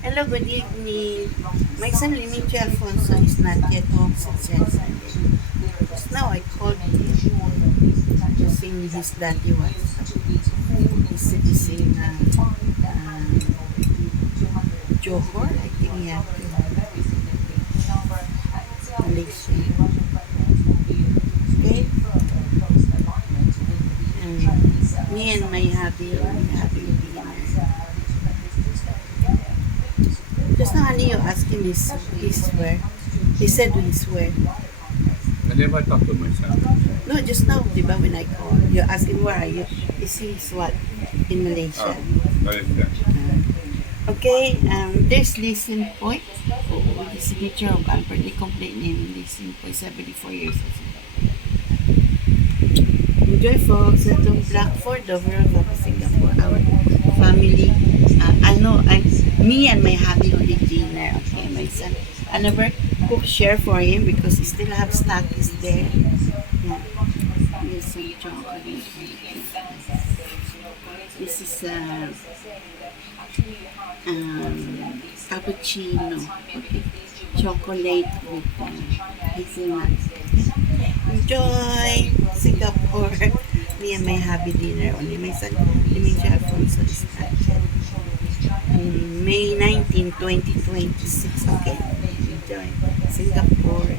Hello, good evening. My son Limiti Alfonso is not yet home since yesterday. Just now I called him using his daddy WhatsApp. He's in Johor, I think he had to Malaysia. Okay? Me and my hubby are having dinner. Just now, honey, you asking his where? He said his where. I never talked to my son. No, just now, di ba, when I called, you're asking where are you? Is he what? In Malaysia. Malaysia. Okay, there's Listen Point. With the signature of Albertly complete name, Listen Point, 74 years old. Enjoy, folks. Itong Blackford, overall of Singapore, our family. Me and my hubby only dinner. Okay, my son. I never cook share for him because he still have stockies there. Yeah. Here's some chocolate. This is cappuccino. Okay. Chocolate with hazelnuts. Enjoy Singapore. Me and my hubby dinner only. My son, Dimitri Alfonso, is not yet. May 19, 2026. Okay. Enjoy Singapore.